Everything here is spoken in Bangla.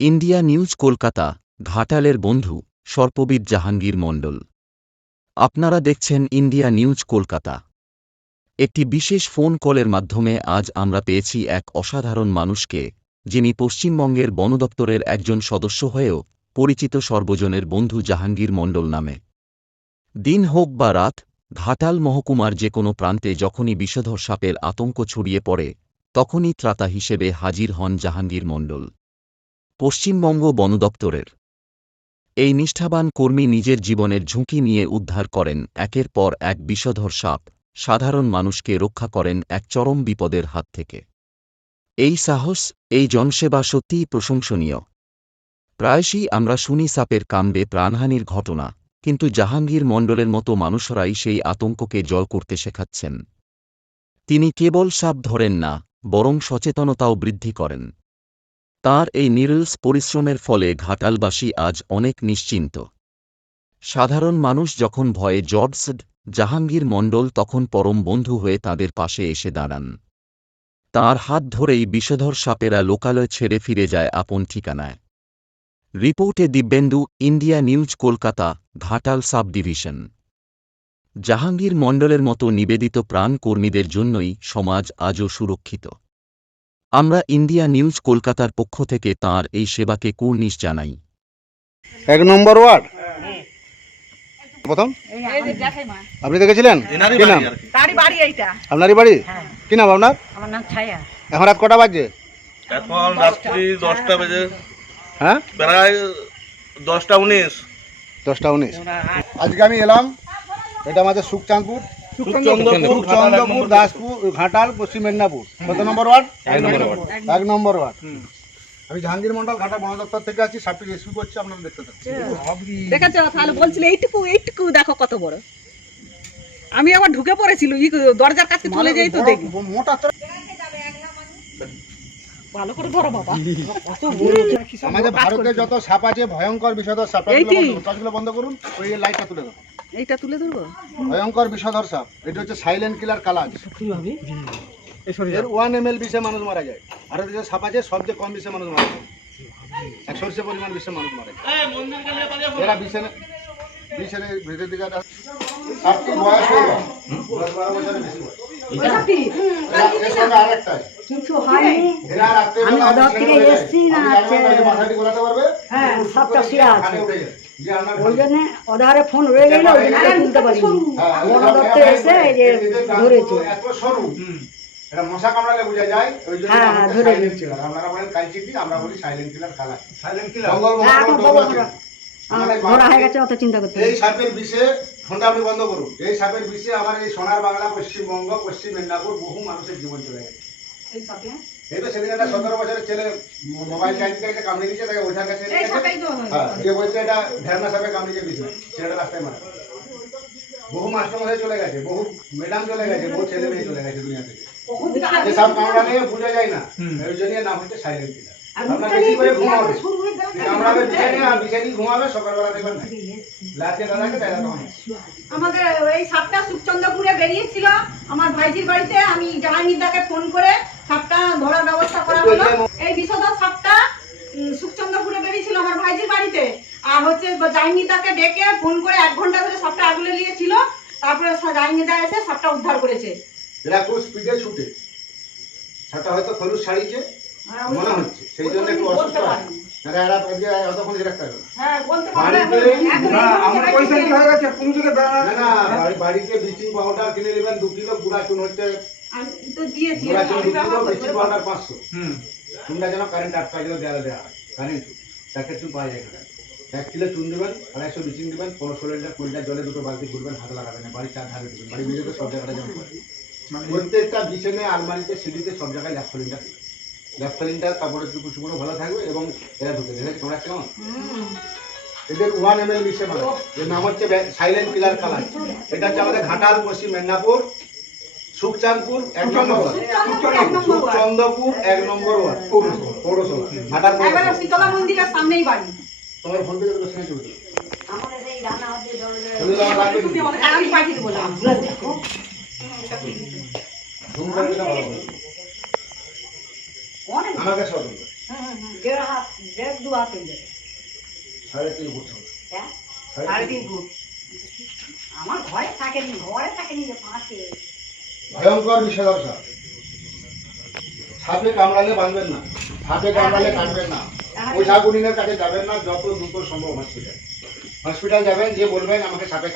ইন্ডিয়া নিউজ কলকাতা, ঘাটালের বন্ধু সর্পবিদ জাহাঙ্গীর মণ্ডল। আপনারা দেখছেন ইন্ডিয়া নিউজ কলকাতা। একটি বিশেষ ফোন কলের মাধ্যমে আজ আমরা পেয়েছি এক অসাধারণ মানুষকে, যিনি পশ্চিমবঙ্গের বন দপ্তরের একজন সদস্য হয়েও পরিচিত সর্বজনের বন্ধু জাহাঙ্গীর মণ্ডল নামে। দিন হোক বা রাত, ঘাটাল মহকুমার যে কোনো প্রান্তে যখনই বিষধর সাপের আতঙ্ক ছড়িয়ে পড়ে, তখনই ত্রাতা হিসেবে হাজির হন জাহাঙ্গীর মণ্ডল। পশ্চিমবঙ্গ বন দপ্তরের। এই নিষ্ঠাবান কর্মী নিজের জীবনের ঝুঁকি নিয়ে উদ্ধার করেন, একের পর এক বিষধর সাপ, সাধারণ মানুষকে রক্ষা করেন এক চরম বিপদের হাত থেকে। এই সাহস, এই জনসেবা সত্যিই প্রশংসনীয়। প্রায়শই আমরা শুনি সাপের কাণ্ডে প্রাণহানির ঘটনা, কিন্তু জাহাঙ্গীর মণ্ডলের মতো মানুষরাই সেই আতঙ্ককে জল করতে শেখাচ্ছেন। তিনি কেবল সাপ ধরেন না, বরং সচেতনতাও বৃদ্ধি করেন। তার এই নিরলস পরিশ্রমের ফলে ঘাটালবাসী আজ অনেক নিশ্চিন্ত। সাধারণ মানুষ যখন ভয়ে জর্ডসড জাহাঙ্গীর মণ্ডল তখন পরম বন্ধু হয়ে তাদের পাশে এসে দাঁড়ান। তার হাত ধরেই বিষধর সাপেরা লোকালয় ছেড়ে ফিরে যায় আপন ঠিকানায়। রিপোর্টে Dibyendu, India news, Kolkata, Ghatal subdivision Jahangir মণ্ডলের মতো নিবেদিত প্রাণ কর্মীদের জন্যই সমাজ আজও সুরক্ষিত। আমরা ইন্ডিয়া নিউজ কলকাতার পক্ষ থেকে তাঁর এই সেবাকে কুর্নিশ জানাই। এক নম্বর ওয়ার্ড? প্রথম? এই যে দেখাই মা আপনি দেখেছিলেন কি নাম? তারই বাড়ি এইটা। আপনারই বাড়ি? হ্যাঁ। কি নাম আপনার? আমার নাম ছায়া। এখন রাত কটা বাজে? এখন রাত্রি দশটা বাজে। হ্যাঁ? প্রায় দশটা উনিশ। দশটা উনিশ। আজকে আমি এলাম। এটা আমাদের সুখচাঁদপুর। সুখচন্দ্রপুর, সুখচন্দ্রপুর দাসপুর ঘাটাল পশ্চিম মেদিনীপুর। কত নম্বর ওয়ার্ড? এক নম্বর ওয়ার্ড। আমি জাহাঙ্গীর মন্ডল ঘাটা বন দপ্তর থেকে আছি। সাপটি রেস্কিউ করছি আপনারা দেখতে থাকুন। দেখেছ? তাহলে বলছিল এইটুকু এইটুকু দেখো কত বড়। আমি আবার ঢুকে পড়েছিল ই দরজার কাছে চলে যাই তো দেখি। মোটা তো ভালো করে ধরো বাবা। আমাদের ভারতে যত সাপ আছে ভয়ঙ্কর বিষধর সাপ বন্ধ করুন ওই লাইটটা তুলে দেবো। এইটা তুলে ধরবো? ভয়ঙ্কর বিষধর সাপ। এটা হচ্ছে সাইলেন্ট কিলার কালাজ। এর ওয়ান এম এল বিষে মানুষ মারা যায়। ভারতে যে সাপ আছে সবচেয়ে কম বিষে মানুষ মারা যায়। একশো পরিমাণ বিষে মানুষ মারা যায়। এরা বিষে বিষের ভেতর দিকে সাপটির বয়স হয়ে গেল। দশ বারো বছরের বেশি বয়স। আমি বিছানায় থেকে এসছি না আছে। মাথাটি গোলাতে পারবে? হ্যাঁ, সবটা করে আছে। ওই জন্য ওধারে ফোন রয়ে গেল ওই জন্য তুলতে পারিনি। বন দপ্তর এসে এই যে ধরেছে। এটা মশা কামড়ালে বোঝা যায় ওই জন্য হ্যাঁ, আমরা ধরে silent আপনারা বলেন কালচিটি আমরা বলি সাইলেন্ট কিলার কালা সাইলেন্ট কিলার এখন বলো তোমরা। আমার ধরা হয়ে গেছে অত চিন্তা করতে এই সাপের বিষে ফোনটা আপনি বন্ধ করুন। এই সাপের বিষে আমার এই সোনার বাংলা পশ্চিমবঙ্গ পশ্চিম মেদিনীপুর বহু মানুষের জীবন চলে গেছে। এই তো সেদিন একটা সতেরো বছরের ছেলে মোবাইল চাইতে চাইতে কামড়ে দিয়েছে তাকে ওঝার কাছে হ্যাঁ, যে বলছে এটা ঢেরনা সাপে কামড়িয়ে দিয়েছে ছেলেটা রাস্তায় মারা বহু মাস্টার চলে গেছে বহু ম্যাডাম চলে গেছে বহু ছেলে মেয়ে চলে গেছে দুনিয়া থেকে। যে সাপ কামড়ালে বোঝা যায় না ওই জন্য নাম হচ্ছে সাইলেন্ট কিলার আপনার বেশি করে ঘুমাবে। কামড়াবে বিছানে আর বিছানি ঘুমাবে সকালবেলা দেখবেন না। লাচে দাদাকে দেখা তখন আমাদের এই সাপটা সুখচন্দ্রপুরে বেরিয়েছিল। আমার ভাইজির বাড়িতে আমি জাহাঙ্গীরদাকে ফোন করে সাপটা এই বিষধর সাপটা সুখচন্দ্রপুরে বেরিয়েছিল আমার ভাইজির বাড়িতে। আর হচ্ছে জাহাঙ্গীরদাকে ডেকে ফোন করে এক ঘণ্টা ধরে সাপটা আগলে নিয়েছিল। তারপরে সা- জাহাঙ্গীরদা এসে সাপটা উদ্ধার করেছে। এরা খুব স্পিডে ছুটে। সাপটা হয়তো খলুস ছাড়িয়েছে হ্যাঁ, মনে হচ্ছে। সেই জন্য একটু অসুস্থ। হ্যাঁ। বাড়িতে ব্লিচিং পাউডার কিনে নেবেন দু কিলো গুঁড়া চুন হচ্ছে আমি তো দিয়েছি। গুঁড়া চুন আমি দু কিলো ব্যবহার করতে ব্লিচিং পারব। পাউডার পাঁচশো। চুনটা যেন কারেন্ট আটকা গেলে দেওয়া দেওয়া কারেন্ট চুন চুন পাওয়া যায় এখানে এক কিলো চুন দেবেন আড়াইশো ব্লিচিং দেবেন পনেরো লিটার কুড়ি জলে দুটো বালতি ঘুরবেন হাতে লাগাবেন না। বাড়ির চার ধারে দেবেন বাড়ি বিজেতে সব জায়গাটা যেমন প্রত্যেকটা বিছানে আলমারিতে সিঁড়িতে সব জায়গায় চুপুরও ভালো থাকবে এবং এরা ঢুকে দেবে তোমরা কেমন? এদের ওয়ান এম এল মিশে মানে। এর নাম হচ্ছে সাইলেন্ট কিলার কালার এটা হচ্ছে আমাদের ঘাটাল পশ্চিম মেদিনীপুর। সুখচাঁদপুর এক নম্বর ওয়ার্ড। সুখচন্দ্রপুর এক নম্বর ওয়ার্ড। পৌরসভা। শীতলা মন্দিরের সামনেই বাড়ি। তোমার ফোন থেকে শুনে চলবে আমি পাঠিয়ে দেবো আমাকে সব দেড় হাত দেড় দু হাত সাড়ে তিন ফুট হ্যাঁ? সাড়ে সাড়ে তিন তিন ফুট। আমার ঘরে থাকেনি ঘরে থাকেনি যে পাঁচে ভয়ঙ্কর নিষেধাজ্ঞা। সাপে কামড়ালে বাঁধবেন না, সাপে কামড়ালে কাটবেন না, ওই গুনিনের কাছে যাবেন না, যত দ্রুত সম্ভব হসপিটাল হসপিটাল যাবেন যে বলবেন, আমাকে সাপে